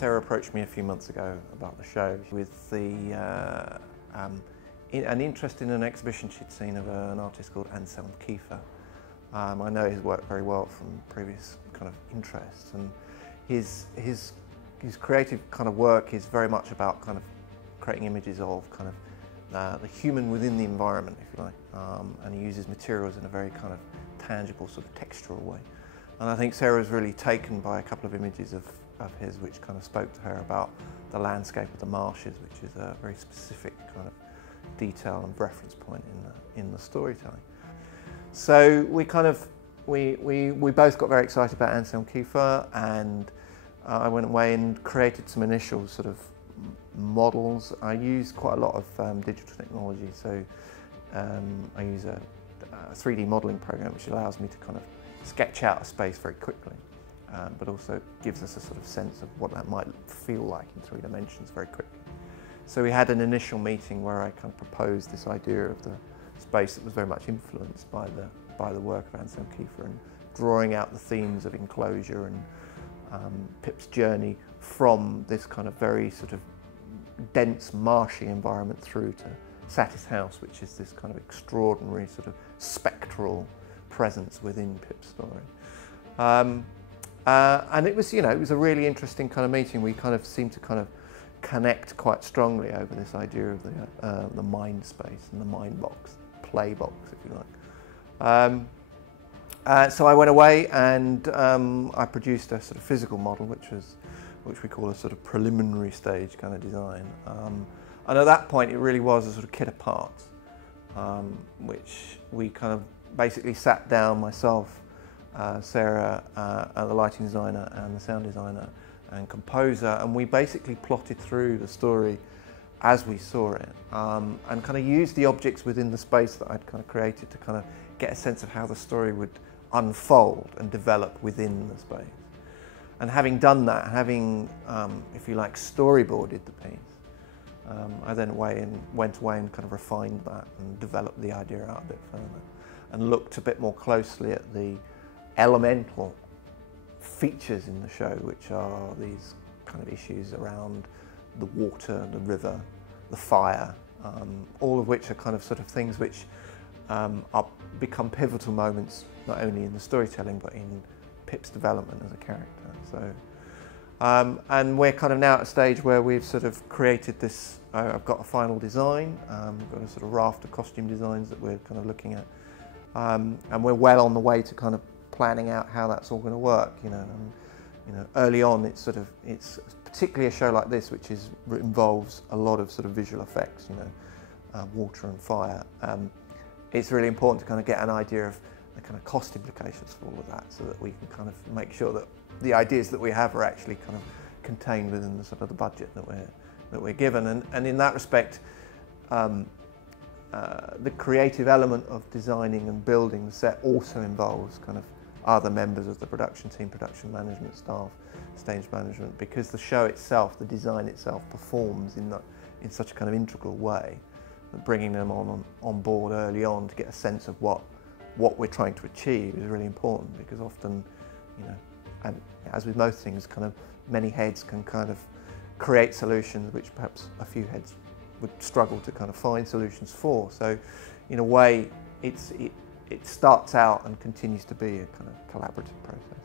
Sarah approached me a few months ago about the show with an interest in an exhibition she'd seen of an artist called Anselm Kiefer. I know his work very well from previous kind of interests, and his creative kind of work is very much about kind of creating images of kind of the human within the environment, if you like, and he uses materials in a very kind of tangible sort of textural way. And I think Sarah was really taken by a couple of images of his which kind of spoke to her about the landscape of the marshes, which is a very specific kind of detail and reference point in the storytelling. So we both got very excited about Anselm Kiefer, and I went away and created some initial sort of models. I use quite a lot of digital technology, so I use a 3D modelling program which allows me to kind of sketch out a space very quickly, but also gives us a sort of sense of what that might feel like in 3 dimensions very quickly. So we had an initial meeting where I kind of proposed this idea of the space that was very much influenced by the work of Anselm Kiefer, and drawing out the themes of enclosure and Pip's journey from this kind of very sort of dense marshy environment through to Satis House, which is this kind of extraordinary sort of spectral presence within Pip's story. And it was, it was a really interesting kind of meeting. We kind of seemed to kind of connect quite strongly over this idea of the mind space and the mind box, play box, if you like. So I went away and I produced a sort of physical model, which we call a sort of preliminary stage kind of design. And at that point, it really was a sort of kit of parts, which we kind of basically sat down, myself, Sarah, the lighting designer and the sound designer and composer, and we basically plotted through the story as we saw it, and kind of used the objects within the space that I'd kind of created to kind of get a sense of how the story would unfold and develop within the space. And having done that, having, if you like, storyboarded the piece, I then went away and kind of refined that and developed the idea out a bit further, and looked a bit more closely at the elemental features in the show, which are these kind of issues around the water, the river, the fire, all of which are kind of sort of things which become pivotal moments not only in the storytelling but in Pip's development as a character. So, and we're kind of now at a stage where we've sort of created this. I've got a final design. We've got a sort of raft of costume designs that we're kind of looking at, and we're well on the way to kind of planning out how that's all going to work. Early on, it's particularly a show like this, which involves a lot of sort of visual effects, water and fire. It's really important to kind of get an idea of the kind of cost implications for all of that, so that we can kind of make sure that the ideas that we have are actually kind of contained within the sort of the budget that we're given. And in that respect, the creative element of designing and building the set also involves kind of other members of the production team, production management staff, stage management, because the show itself, the design itself, performs in such a kind of integral way that bringing them on board early on to get a sense of what we're trying to achieve is really important, because often, and as with most things, kind of many heads can kind of create solutions which perhaps a few heads would struggle to kind of find solutions for. So in a way, it starts out and continues to be a kind of collaborative process.